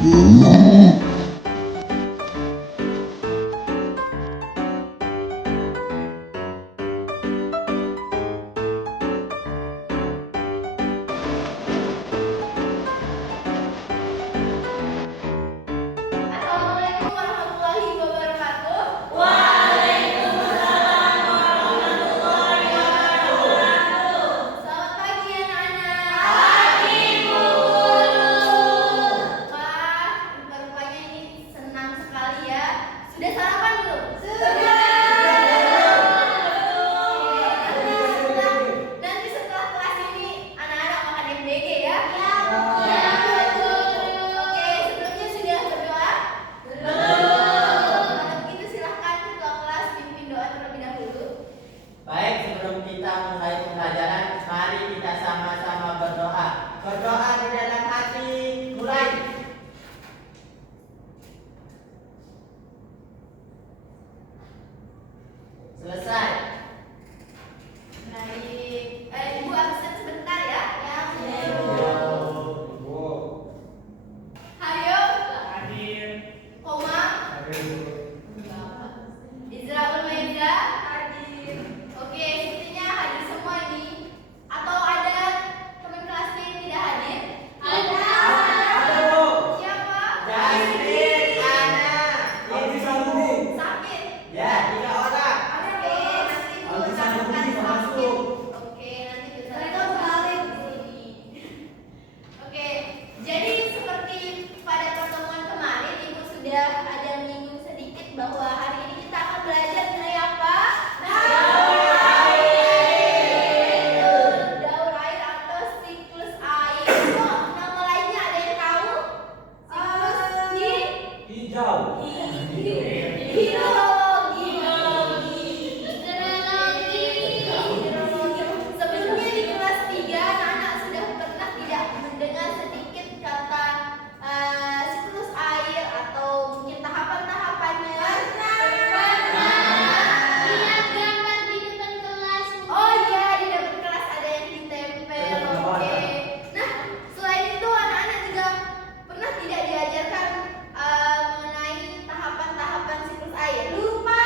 Assalamualaikum warahmatullahi wabarakatuh. Waalaikumsalam warahmatullahi wabarakatuh. Selamat pagi anak-anak. Pagi, Bu Guru. Wah, rupanya ini senang sekali ya. Sudah sarapan belum? Nanti setelah kelas ini anak-anak makan MBG ya. Oke, sebelumnya sudah berdoa? Kalau begitu silahkan ketua kelas pimpin doa terlebih dahulu. Baik, sebelum kita mulai pembelajaran, mari kita sama-sama berdoa. Berdoa di dalam hati, mulai. Selesai. Baik, Ibu absen sebentar ya. Haryo, Komang, Izraul Maida, Oke, sepertinya hadir semua ini. Atau ada teman kelasnya yang tidak hadir? Siapa? Justin, Ana, Sakit. ya 3 orang. Oke, nanti Bu sampaikan sakit. Oke, nanti Bu sampaikan di sini. Oke, jadi seperti pada pertemuan kemarin Ibu sudah ada menyinggung sedikit bahwa hari ini kita akan belajar mengenai apa? Daur air atau siklus air. Oh, nama lainnya ada yang tahu? Siklus hidrologi. Sebelumnya di kelas 3 anak-anak sudah pernah tidak mendengar sedikit kata siklus air atau mungkin tahapan-tahapannya? Oh iya, di depan kelas ada yang ditempel. Oke. Nah, selain itu anak-anak juga pernah tidak diajarkan mengenai tahapan-tahapan siklus air? Lupa.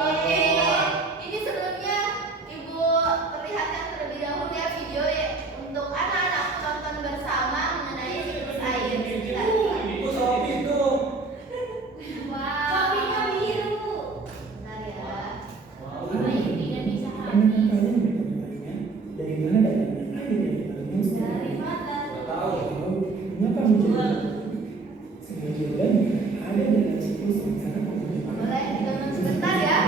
Oke, ini sebelumnya Ibu perlihatkan terlebih dahulu ya video ya untuk anak-anak tonton bersama mengenai siklus air. Wow. Biru. Bentar ya. Dari mana datangnya air yang dibangun Dari mana? Mengapa muncul? Semua jawabannya ada dalam siklus yang sangat menentukan. Boleh ditonton sebentar ya.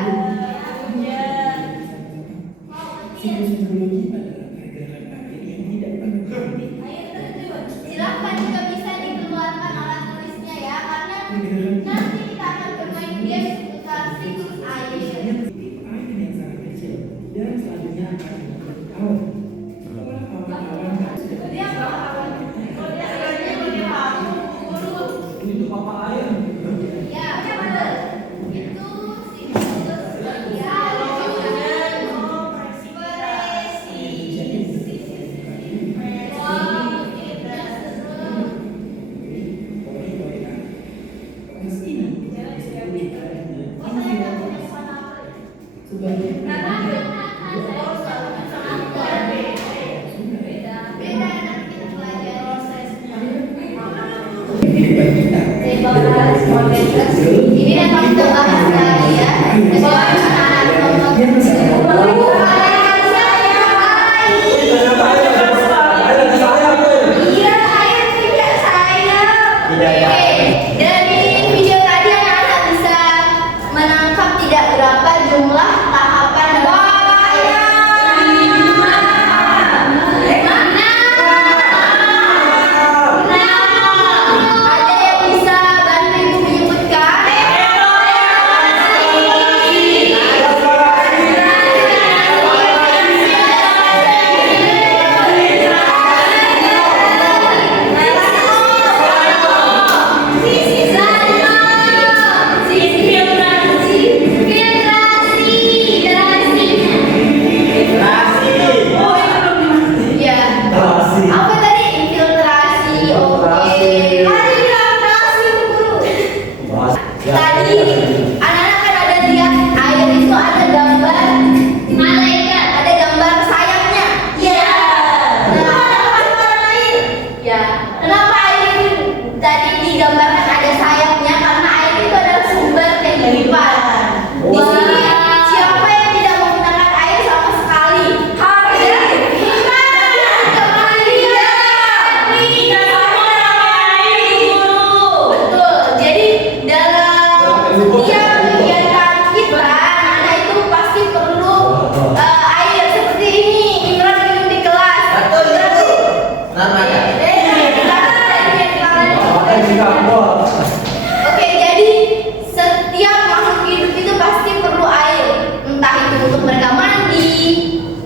Siklus hidrologi adalah pergerakan air yang tidak pernah berhenti. Silahkan juga bisa dikeluarkan alat tulisnya ya, karena nanti kita akan bermain game seputar siklus air. Misalnya titik air yang sangat kecil dan selanjutnya akan membentuk awan. Setelah awan-awan sudah itu apa air? Ya, benar. Itu siklus Ini yang kami bahas sekali ya. Iya, air tidak saya. Dari video tadi anak-anak bisa menangkap tidak berapa jumlah tahapan dalam air. Ada yang bisa bantu Ibu menyebutkan? setiap kegiatan kita, anak itu pasti perlu air seperti ini. Imran minum di kelas. Betul itu. Namanya. Oke, jadi setiap makhluk hidup itu pasti perlu air. Entah itu untuk mereka mandi,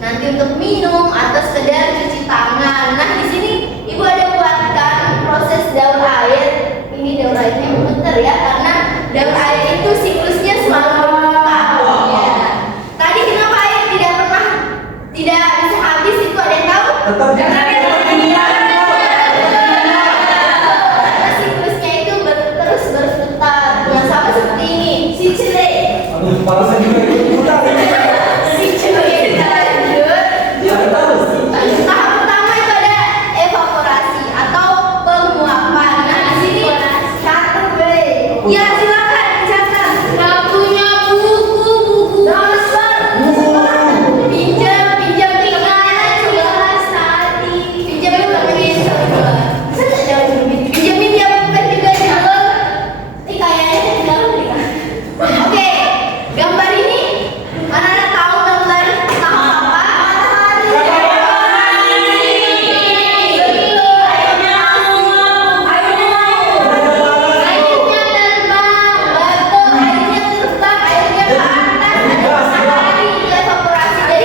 nanti untuk minum atau sekedar cuci tangan. Nah, di sini Ibu ada buatkan proses daur air. Ini daur airnya muter ya, karena daur air itu siklusnya selalu berputar. Ya. Tadi kenapa air tidak bisa habis, itu ada yang tahu? Karena siklusnya itu terus berputar. Nah, sama seperti ini, si cile. Si cile kita lanjut. Tahap pertama itu ada evaporasi atau penguapan. Nah, di sini catat boleh. Ya, silakan catat. Nggak punya buku. Pinjam tinggalan jelas tadi. Pinjamin pinjamin dia bukan juga dulu. Kayaknya tinggal. Oke, gambar ini anak-anak tahu gambar tahap apa? Airnya terbang, betul. Airnya terbang, airnya ke atas, ada matahari, evaporasi.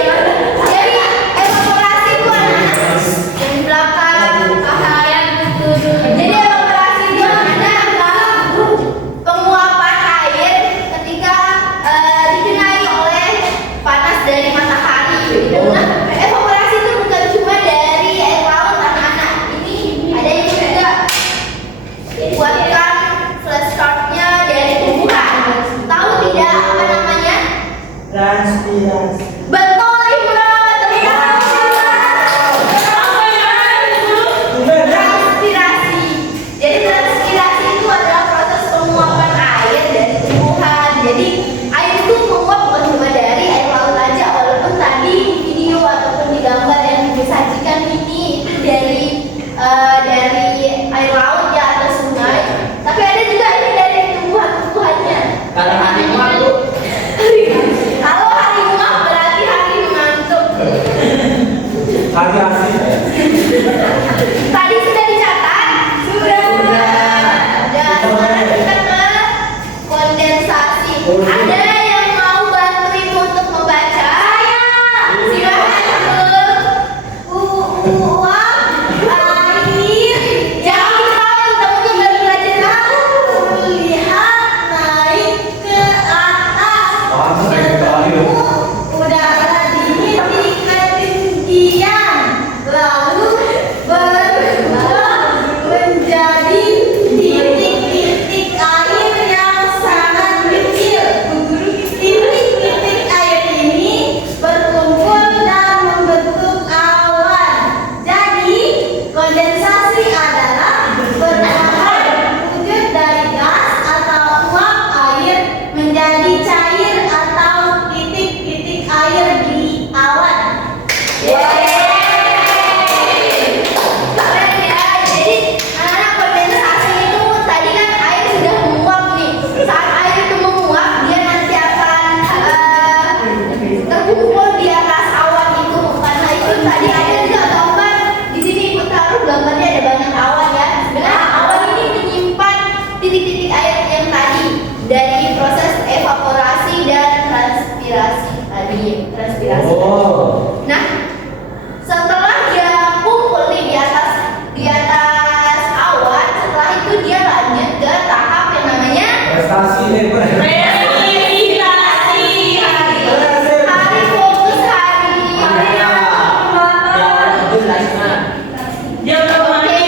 Jadi evaporasi itu anak-anak yang di belakang, cahaya gitu. Jadi evaporasi itu adalah penguapan air ketika dikenai oleh panas dari matahari. Nah, evaporasi itu bukan cuma dari air laut anak-anak. Ini ada yang juga buatkan flashcardnya dari tumbuhan. Tahu tidak apa namanya? Transpirasi. Betul, Imran. Transpirasi. Jadi transpirasi itu adalah proses penguapan air dari tumbuhan. Jadi air itu menguap bukan cuma dari air laut aja, walaupun tadi di video ataupun di gambar yang disajikan ini itu dari air laut ya atau sungai. Tapi ada juga ini dari tumbuhan-tumbuhannya. Kalau hari waktu Kalau hari muak berarti hari mengantuk. Hari asli. Tadi sudah dicatat? Sudah. Sekarang kita ke kondensasi. Ada yang mau bantu Ibu untuk membaca? Silakan. Uang, air, jangan tahu teman-teman baru belajar. Lihat naik ke atas. Udara dingin di ketinggian, lalu berubah menjadi titik-titik air yang sangat kecil. Titik-titik air ini berkumpul dan membentuk awan. Jadi kondensasi adalah perubahan wujud dari gas atau uap air menjadi cair atau titik-titik air di awan. Keren ya. Jadi anak-anak kondensasi itu tadi kan air sudah menguap nih. Saat air itu menguap, dia nanti akan terkumpul di atas awan itu. Karena itu tadi ada juga gambar di sini. Ibu taruh gambarnya ada banyak awan ya. Sebenarnya awan ini menyimpan titik-titik air yang tadi dari proses evaporasi dan transpirasi tadi. Transpirasi. Nah, setelah dia kumpul nih di atas awan, setelah itu dia lanjut ke tahap yang namanya Prestasi nih. hari fokus hari. Oke,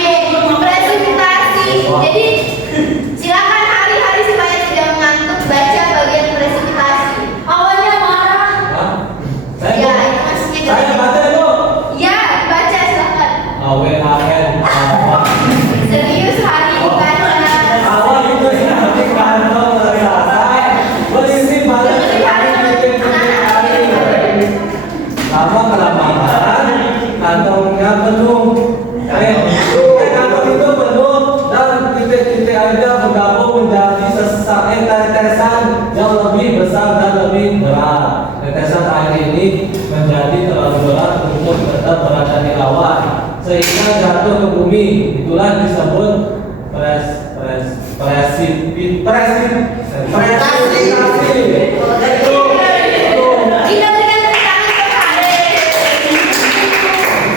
presentasi. Jadi silakan hari-hari supaya tidak mengantuk baca bagian presentasi. Awalnya marah. Hah? Ya, itu maksudnya sehingga jatuh ke bumi. Itulah disebut presipitasi. Kita berikan tepuk tangan kepada Ade.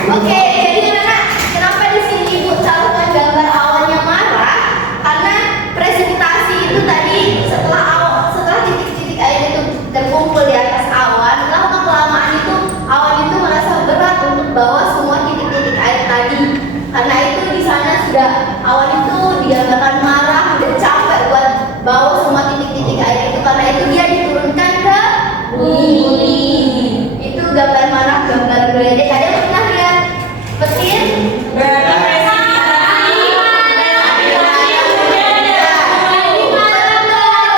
Oke, jadi anak, kenapa di sini Ibu taruhkan gambar awannya marah? Karena presipitasi itu tadi setelah titik-titik air itu terkumpul di atas awan, lama kelamaan itu awan itu merasa berat untuk bawa semua titik-titik air tadi. Karena itu di sana sudah awan itu digambarkan marah, udah capek buat bawa semua titik-titik air itu. Karena itu dia diturunkan ke bumi. Itu gambar marah, gambar geledek. Ada yang pernah lihat petir?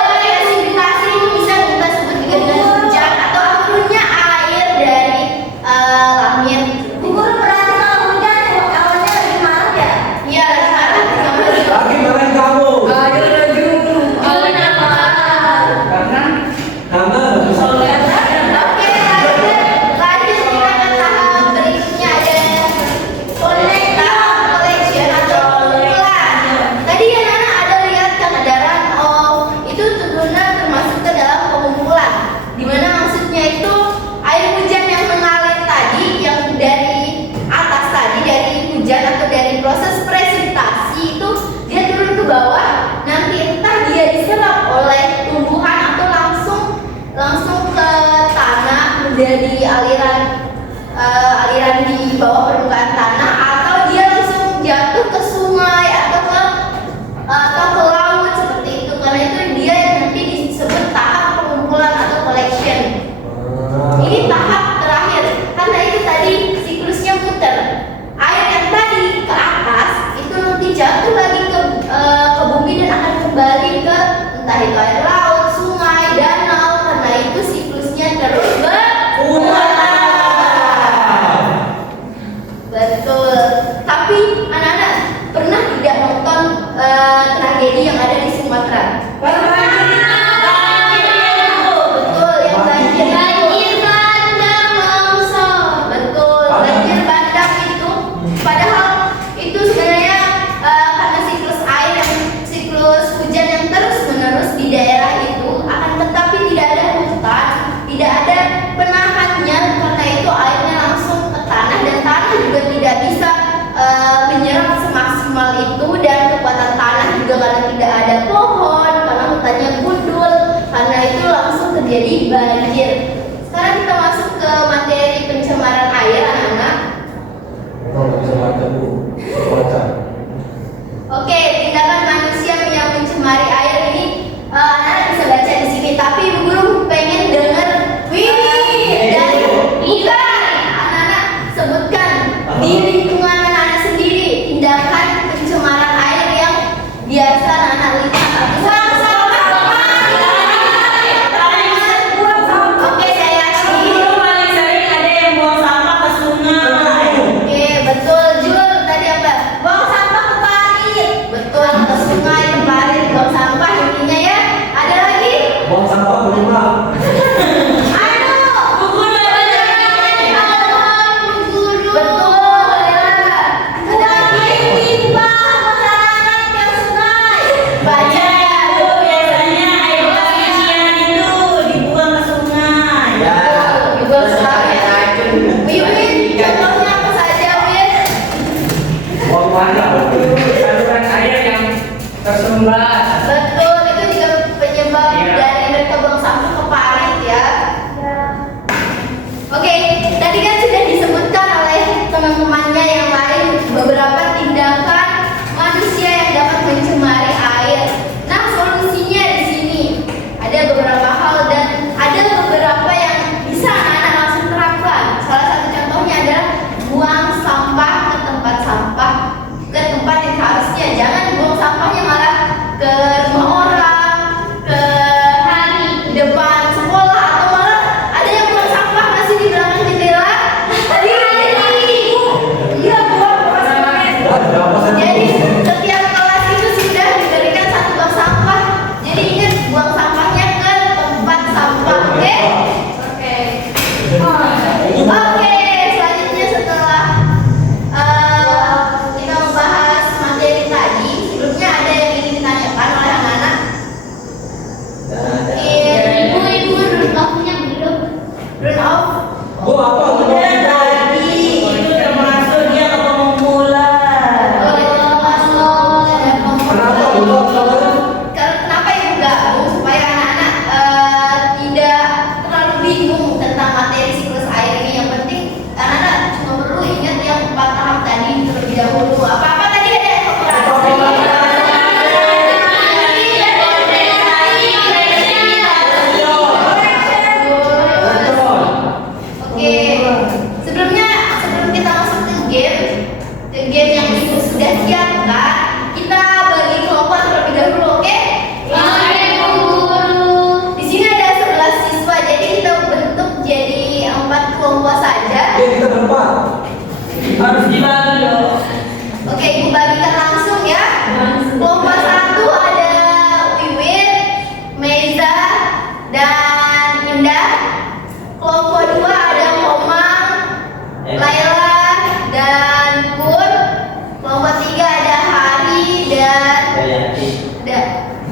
Presipitasi itu bisa kita sebut juga dengan hujan atau turunnya air dari langit. Guru berarti kalau hujan awannya lagi marah ya? Iya, lagi marah. Lagi marahin kamu. Karena Oke, lanjut kita ke tahap berikutnya, ada tahap collection atau pengumpulan. Tadi ya Nana ada lihat kan ada runoff, itu tentunya termasuk ke dalam pengumpulan. Dimana maksudnya itu air hujan yang mengalir tadi, yang dari atas tadi, dari hujan atau dari proses presipitasi itu dia turun ke bawah. Nanti entah dia diserap oleh tumbuhan atau langsung ke tanah menjadi aliran di bawah permukaan tanah, atau dia langsung jatuh ke sungai atau ke laut seperti itu. Karena itu dia yang nanti disebut tahap pengumpulan atau collection. Ini tahap terakhir karena itu tadi siklusnya muter. Air yang tadi ke atas itu nanti jatuh lagi ke bumi dan akan kembali ke entah itu air laut, sungai, danau. Karena itu siklusnya terus betul. Tapi anak-anak pernah tidak nonton tragedi yang ada di Sumatera? Betul, yang banjir bandang longsor. Betul, banjir bandang itu. Padahal itu sebenarnya karena siklus hujan yang terus-menerus di daerah itu, akan tetapi tidak ada hutan, tidak ada penahannya. Karena itu airnya langsung ke tanah dan tanah juga tidak bisa menyerap semaksimal itu, dan kekuatan tanah juga karena tidak ada pohon, karena hutannya gundul. Karena itu langsung terjadi banjir. Sekarang kita masuk ke materi pencemaran air, anak-anak. Oke, tindakan manusia yang mencemari air ini anak-anak bisa baca di sini. Tapi Ibu Guru pengen dengar dan bukan anak-anak sebutkan di lingkungan anak-anak sendiri tindakan pencemaran air yang biasa anak-anak lihat. Oke,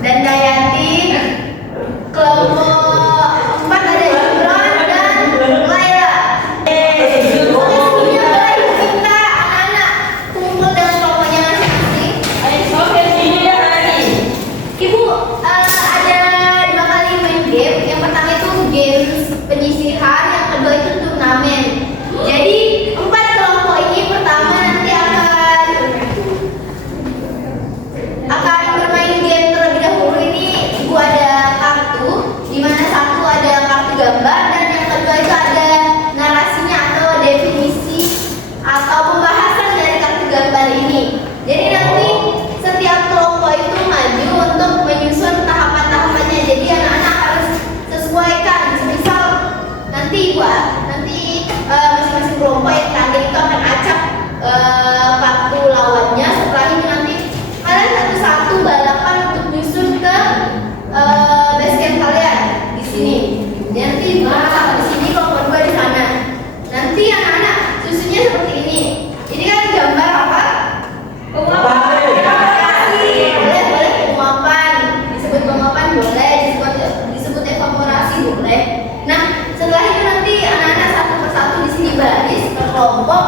dan Dayanti. Kelompok 4 ada Imran dan Laila. Oke, sebelumnya boleh kita anak-anak kumpul dengan kelompoknya masing-masing. Oke, sini ya Hani. Ibu ada 2 kali main game. Yang pertama itu games penyisihan, yang kedua itu turnamen. Jadi 4 kelompok ini pertama nanti akan bermain game terlebih dahulu. Ini ibu ada kartu, di mana satu ada kartu gambar dan yang kedua itu ada narasinya atau definisi atau pembahasan dari kartu gambar ini. Jadi nanti setiap kelompok itu maju untuk menyusun tahapan-tahapannya. Jadi anak-anak harus sesuaikan. Misal nanti masing-masing kelompok yang tanding itu akan acak kartu lawannya. Setelah ini nanti kalian satu-satu balapan untuk nyusun ke base camp kalian di sini. Nanti satu di sini, kelompok 2 di sana. Nanti anak-anak susunnya seperti ini. Ini kan gambar apa? Boleh penguapan, disebut penguapan boleh, disebut evaporasi boleh. Nah, setelah itu nanti anak-anak satu persatu di sini baris ke kelompok.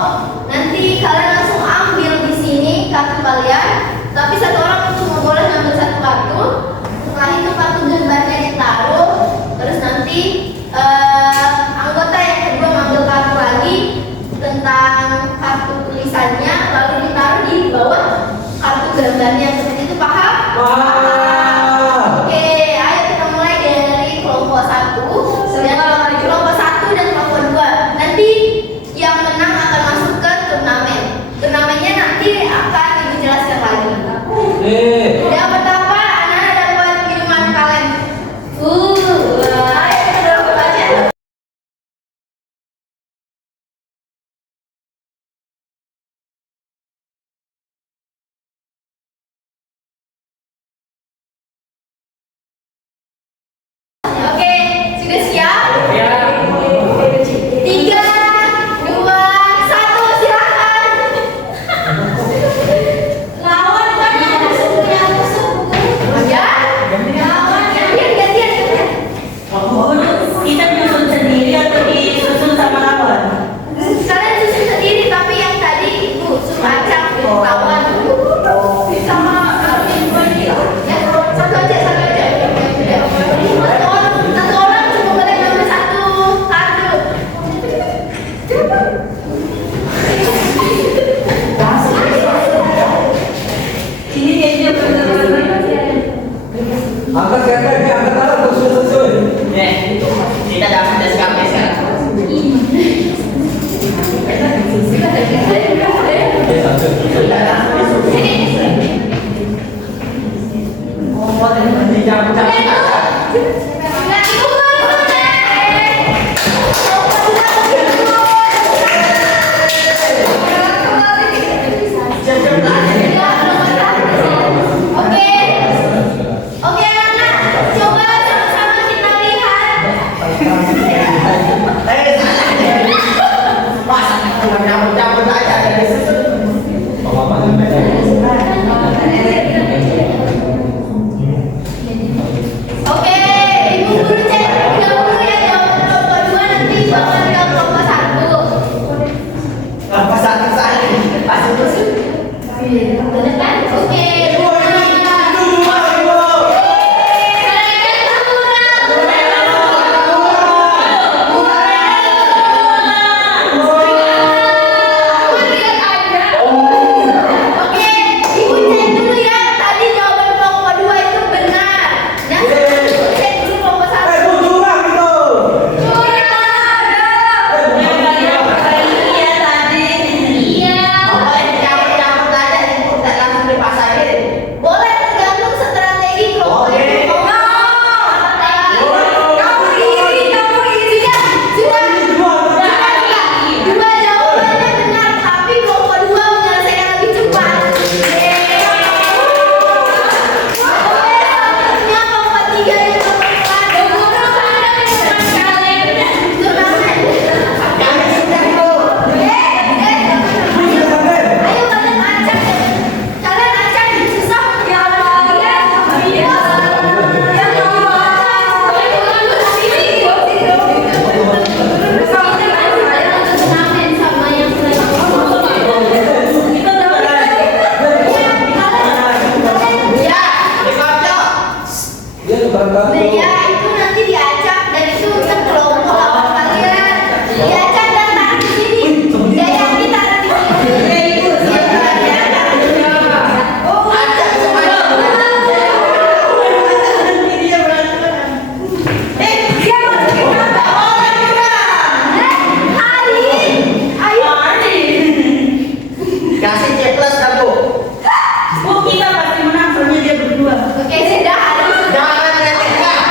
Nanti kalian langsung ambil di sini kartu kalian, tapi satu orang itu boleh ngambil satu kartu. Setelah itu kartu gambarnya ditaruh, terus nanti anggota yang kedua ngambil kartu lagi tentang kartu tulisannya, lalu ditaruh di bawah kartu gambarnya. Seperti itu, paham? Oke, ayo kita mulai dari kelompok 1 dan kelompok 1 dan kelompok 2. Nanti yang menang akan masuk ke turnamen. Turnamennya nanti akan ibu jelaskan lagi. Dapat apa? Anak-anak dapat minuman kaleng. Ayo kita baca. Oke, sudah siap? 3, 2, 1, silakan. Lawan banyak musuh. Ya? Lawan gantian. Kita nyusun sendiri atau disusun sama lawan? Kalian susun sendiri, tapi yang tadi ibu suruh acak lawan. Sama ya, satu aja. Satu orang cuma boleh ngambil satu kartu. Ini dia Angkat kaki, angkat tangan, sesuai. Kita dapat SKP sekarang. Oke, anak, coba sama-sama kita lihat. Masa cuma campur aja dari situ. Oke, ibu guru cek terlebih dahulu ya, jawaban kelompok 2 nanti jawaban ke kelompok 1. Apa satu saja? Pasti terus. Oke. berangkat. Ya itu nanti diacak dan itu sekelompok lawan kalian. Diacak dan taruh di sini. Ya yang kita taruh di sini. Acak semuanya. Kasih C plus dah, Bu. Bu, kita pasti menang soalnya dia berdua. Oke, sudah harus. Jangan ngetik, Kak.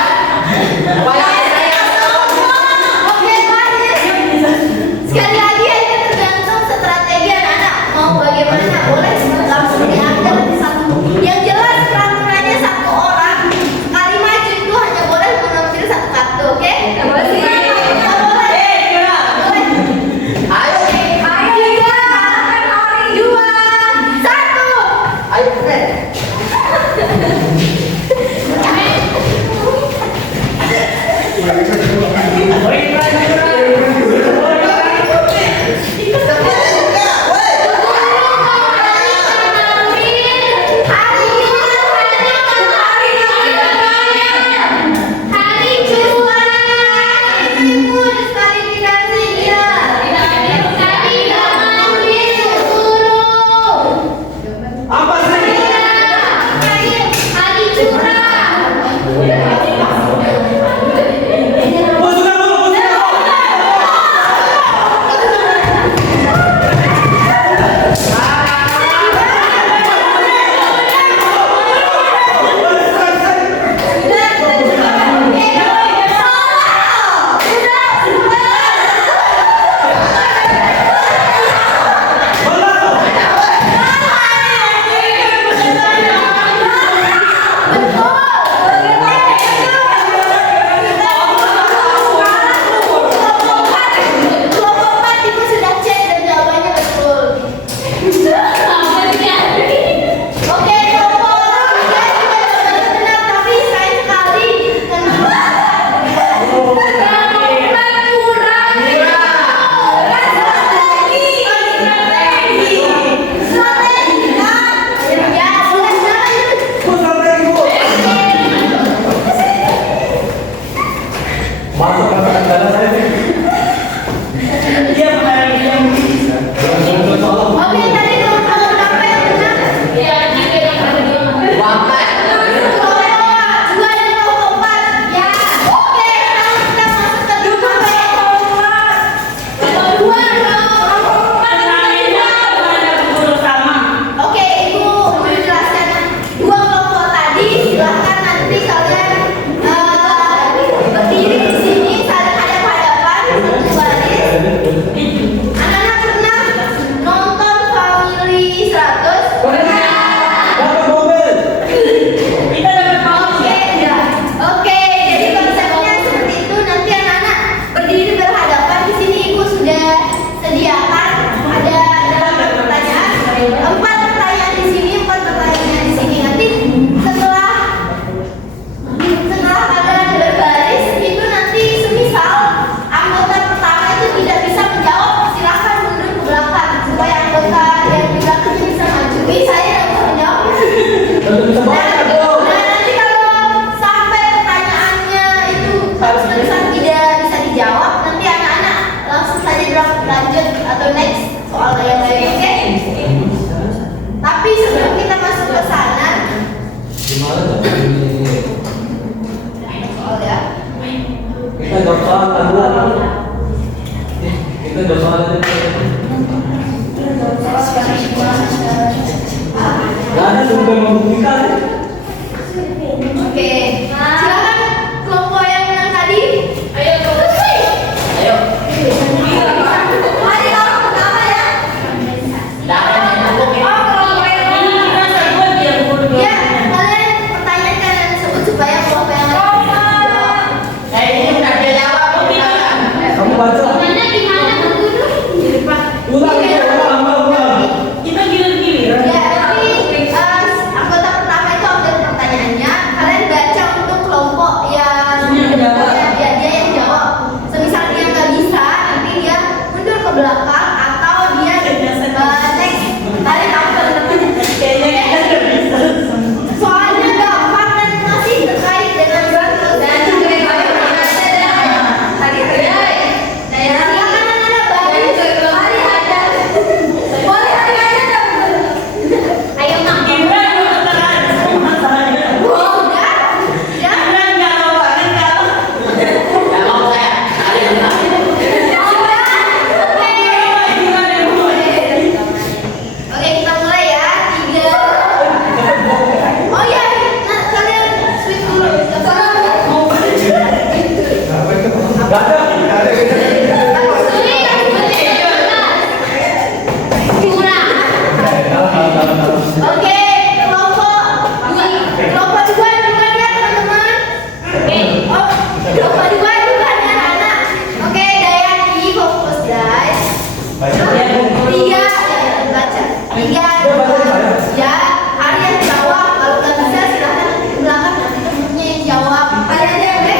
jawab. Kalian aja ya,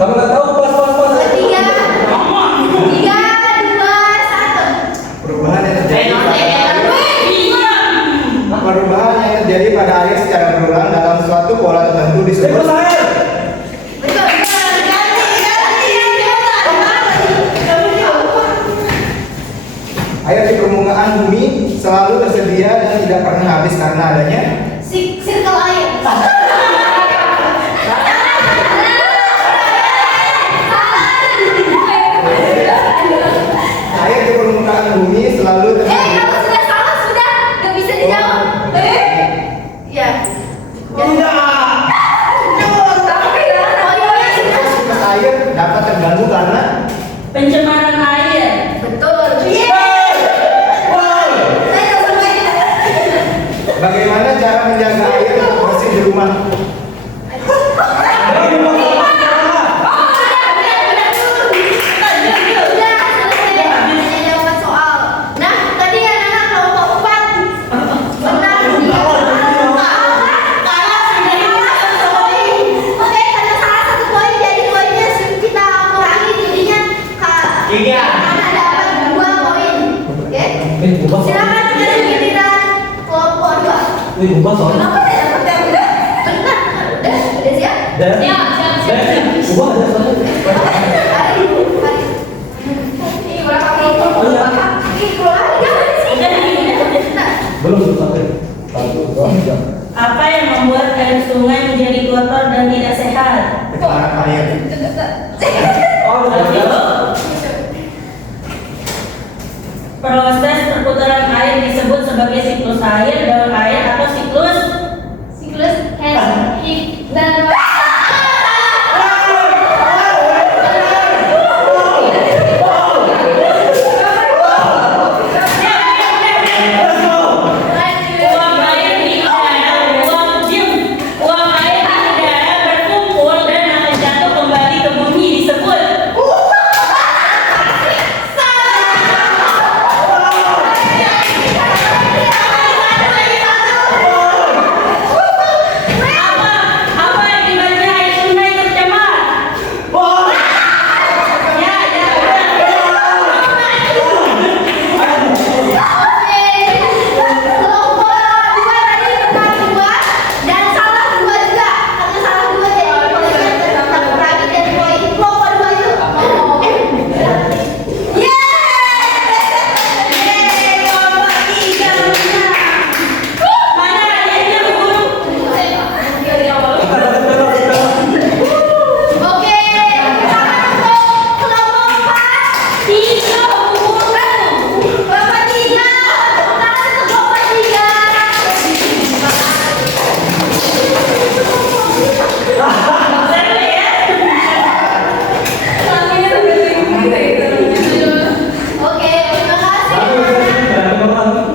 Kalau nggak tahu pas. Tiga, dua, satu. Perubahan yang terjadi pada air secara berulang dalam suatu pola tertentu disebut Betul. air di permukaan bumi selalu tersedia dan tidak pernah habis karena adanya Circle air. air di permukaan bumi selalu tersedia. Kamu sudah salah, sudah. Gak bisa dijawab. Ya. Siklus air dapat terganggu karena Pencemaran air. Betul. bagaimana cara menjaga air tetap bersih di rumah. Silakan dengan giliran kelompok dua. Bukan soalnya. Kenapa tidak dapat yang udah? Benar. Udah siap? Siap. Bukan ada soalnya. Hari. Ini berapa kali? Ini keluar jangan sih. Belum sampai. 1, 2, 3. Apa yang membuat air sungai menjadi kotor dan tidak sehat? Keterangan air. Oh, Proses perputaran air disebut sebagai siklus air, daur air, atau siklus Dan uap air di udara, uap air di udara berkumpul dan akan jatuh kembali ke bumi disebut apa yang dibaca air sungai tercemar? Ya, kelompok dua tadi benar dua dan salah dua juga. Karena salah dua jadi poinnya terkurangi dan poin kelompok dua itu. Kelompok tiga menang. mana adanya guru? Oke, tangan untuk kelompok empat. Tiga guru. Kelompok tiga, tangan untuk kelompok tiga. Seru ya? Oke, terima kasih.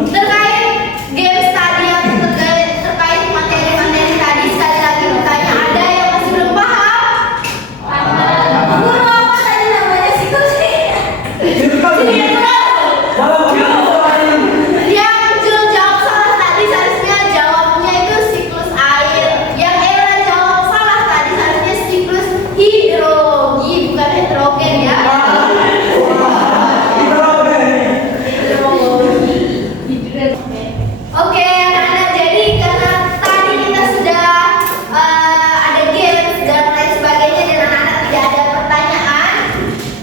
Terkait games tadi atau terkait materi-materi tadi, sekali lagi bertanya, ada yang masih belum paham? Guru apa tadi namanya siklus ini? Yang Jul jawab salah tadi seharusnya jawabnya itu siklus air. Yang Era jawab salah tadi seharusnya siklus hidrogi, bukan hidrogen ya. Oke, anak-anak, jadi karena tadi kita sudah ada games dan lain sebagainya dan anak-anak tidak ada pertanyaan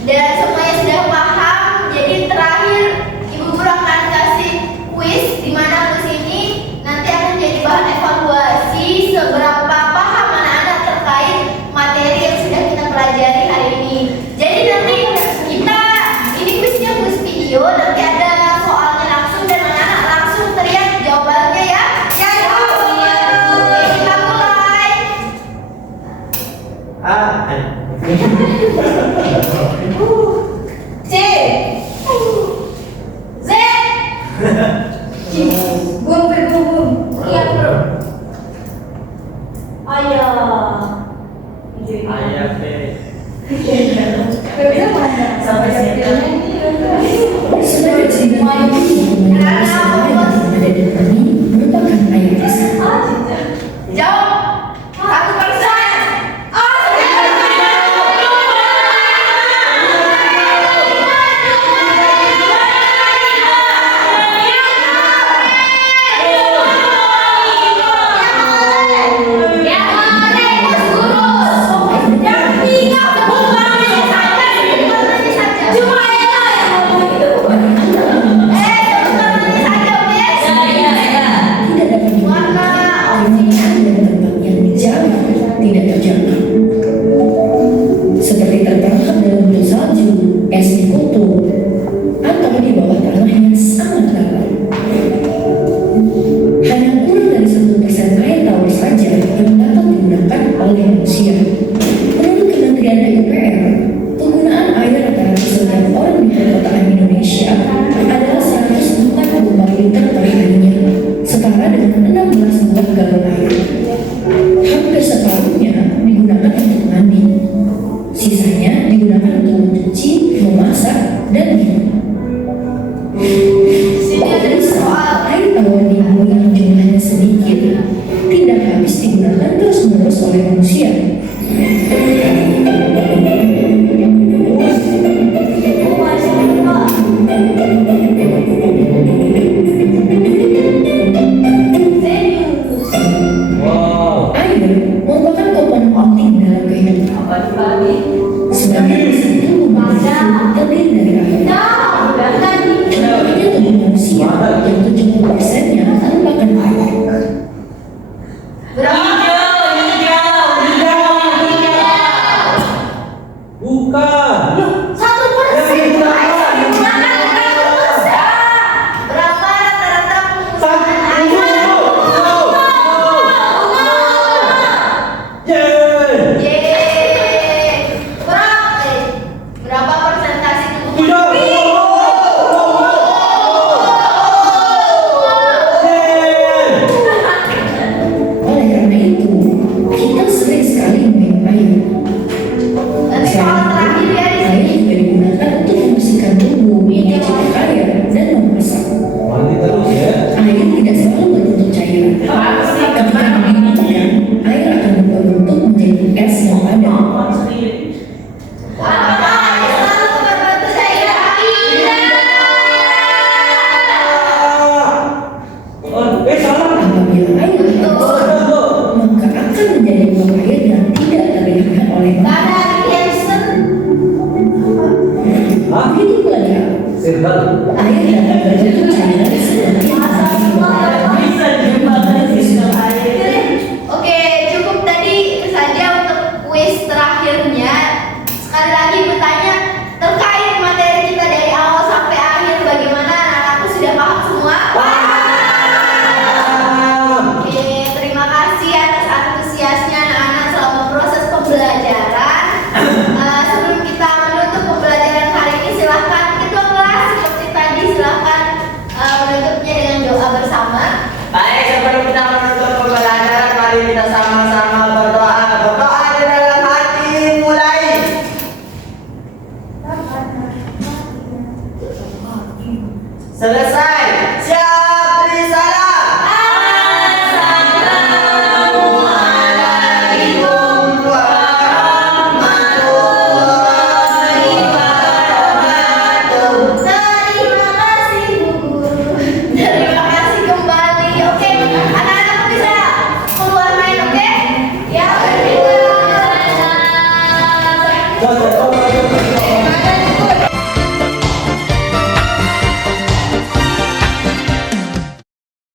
dan semuanya sudah paham, jadi terakhir Ibu Guru akan kasih kuis di mana kuis ini nanti akan jadi bahan evaluasi seberapa paham anak-anak terkait materi yang sudah kita pelajari hari ini. Jadi nanti ini kuisnya kuis video, nanti ada soalnya langsung dan anak-anak langsung teriak jawabannya ya. Ya, kita mulai. C Z Bum bum bum. Iya, Bro. Ayo. Ayah B. Sampai siapa? Jawab. 1%. manusia. Menurut Kementerian PUPR, penggunaan air rata-rata setiap orang di perkotaan Indonesia adalah 144 liter per harinya, setara dengan 16 buah galon air. Hampir separuhnya digunakan untuk mandi, sisanya digunakan untuk mencuci, memasak, dan minum. Bisa, air tawar diambil yang jumlahnya sedikit tidak habis digunakan terus-menerus oleh manusia. Wow. Air merupakan komponen penting dalam kehidupan. Sebagai satu pembahasan terdiri dari air. Contohnya tubuh manusia yang 70%-nya merupakan air. Bukan. 1% berapa rata-rata penggunaan air? Yeay. Yeay. Berapa persentase tubuh? Yeay. Oleh karena itu, kita sering sekali minum air. Nanti soal terakhir ya di Air sini. juga digunakan untuk membersihkan tubuh, mencuci pakaian, dan memasak. Mandi terus ya. Air tidak selalu berbentuk cairan. Ketika didinginkan, air akan berbentuk menjadi es yang padat. Apa yang selalu berbentuk cairan? Salah. Apabila air dihaluskan, maka akan menjadi uap air yang tidak terlihat oleh mata. Karena Hansen. Hah? Begitu pula dia, Sendal. air dapat berbentuk cairan seperti Oke, cukup tadi itu saja untuk kuis terakhirnya. Sekali lagi bertanya terkait materi kita dari awal sampai akhir bagaimana anak-anakku sudah paham semua? Oke, terima kasih atas antusiasnya anak-anak selama proses pembelajaran. Sebelum kita menutup pembelajaran hari ini, silahkan ketua kelas seperti tadi silahkan menutupnya dengan doa bersama. Baik, sebelum kita menutup pembelajaran, mari kita sama-sama berdoa. Berdoa di dalam hati, mulai. Selesai. Siap, beri salam. Assalamualaikum warahmatullahi wabarakatuh. Terima kasih Bu Guru. Terima kasih kembali. Oke, anak-anak bisa keluar main, oke? Ya, Jangan.